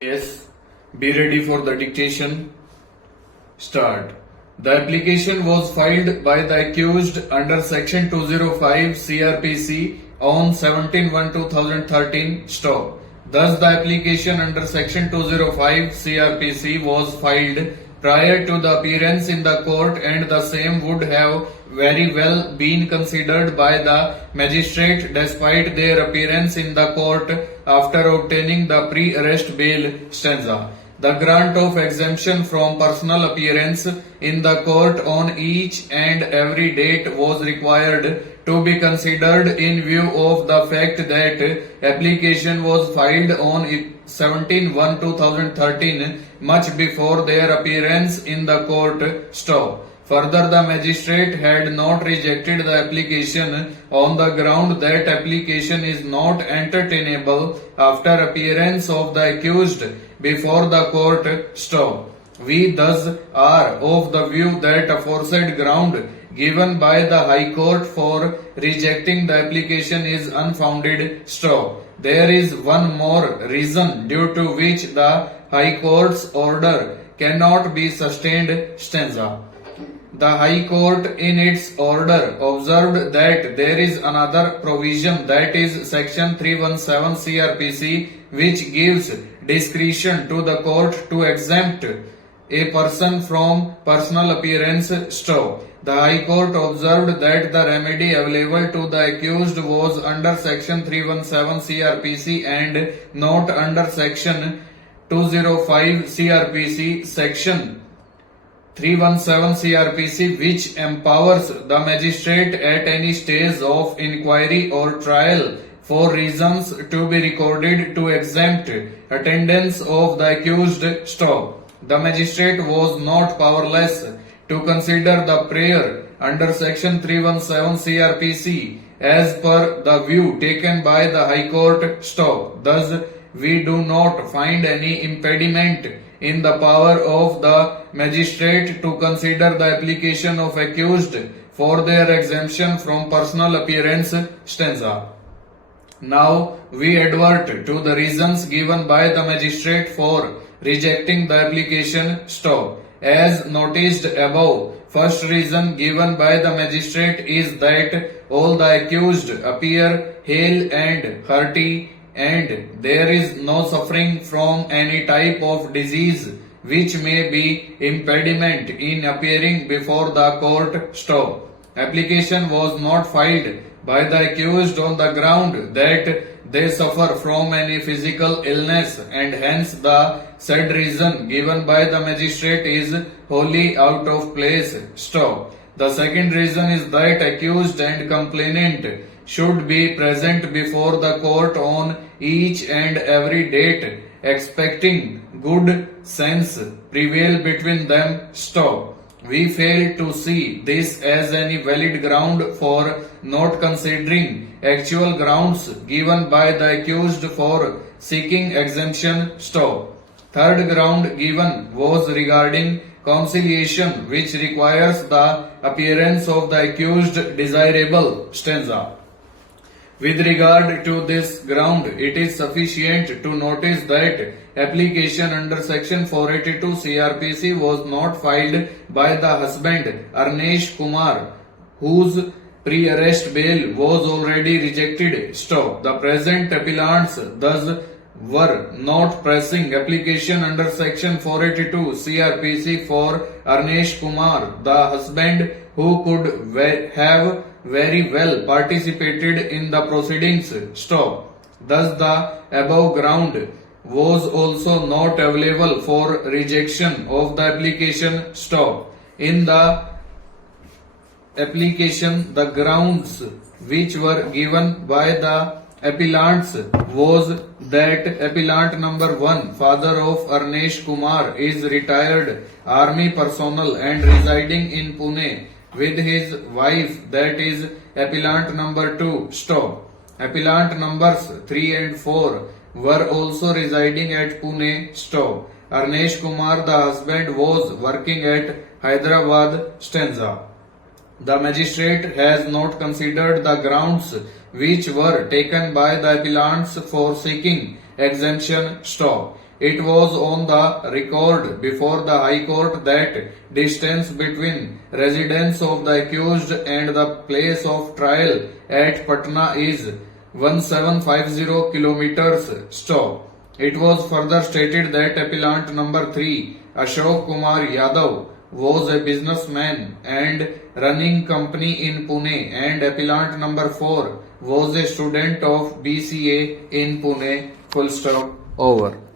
Yes, be ready for the dictation. Start. The application was filed by the accused under Section 205 CRPC on 17/1/2013. Stop. Thus, the application under Section 205 CRPC was filed prior to the appearance in the court, and the same would have very well been considered by the magistrate despite their appearance in the court after obtaining the pre-arrest bail stanza. The grant of exemption from personal appearance in the court on each and every date was required to be considered in view of the fact that application was filed on 17/1/2013, much before their appearance in the court. Stop. Further, the magistrate had not rejected the application on the ground that application is not entertainable after appearance of the accused before the court. Stop. We thus are of the view that aforesaid ground given by the High Court for rejecting the application is unfounded. Stop. There is one more reason due to which the High Court's order cannot be sustained. Stanza. The High Court in its order observed that there is another provision, that is Section 317 CRPC, which gives discretion to the court to exempt a person from personal appearance. Stop. The High Court observed that the remedy available to the accused was under Section 317 CRPC and not under Section 205 CRPC. Section 317 CRPC, which empowers the magistrate at any stage of inquiry or trial for reasons to be recorded to exempt attendance of the accused. Stop. The magistrate was not powerless to consider the prayer under Section 317 CRPC as per the view taken by the High Court. Stop. Thus, we do not find any impediment in the power of the magistrate to consider the application of accused for their exemption from personal appearance. Stanza. Now we advert to the reasons given by the magistrate for rejecting the application. Stop. As noticed above, first reason given by the magistrate is that all the accused appear hale and hearty, and there is no suffering from any type of disease which may be impediment in appearing before the court. Stop. Application was not filed by the accused on the ground that they suffer from any physical illness, and hence the said reason given by the magistrate is wholly out of place. Stop. The second reason is that accused and complainant should be present before the court on each and every date, expecting good sense prevail between them. Stop. We fail to see this as any valid ground for not considering actual grounds given by the accused for seeking exemption. Stop. Third ground given was regarding conciliation, which requires the appearance of the accused desirable. Stanza. With regard to this ground, it is sufficient to notice that application under Section 482 CRPC was not filed by the husband Arnesh Kumar, whose pre-arrest bail was already rejected. Stop. The present appellants thus were not pressing application under Section 482 CRPC for Arnesh Kumar, the husband, who could have very well participated in the proceedings. Stop. Thus, the above ground was also not available for rejection of the application. Stop. In the application, the grounds which were given by the appellants was that appellant number 1, father of Arnesh Kumar, is retired army personnel and residing in Pune with his wife, that is appellant number 2. Stop. Appellant numbers 3 and 4 were also residing at Pune. Stop. Arnesh Kumar, the husband, was working at Hyderabad. Stanza. The magistrate has not considered the grounds which were taken by the appellants for seeking exemption. Stop. It was on the record before the High Court that distance between residence of the accused and the place of trial at Patna is 1750 kilometers. Stop. It was further stated that appellant number 3, Ashok Kumar Yadav, was a businessman and running company in Pune, and appellant number 4 was a student of BCA in Pune. Full stop. Over.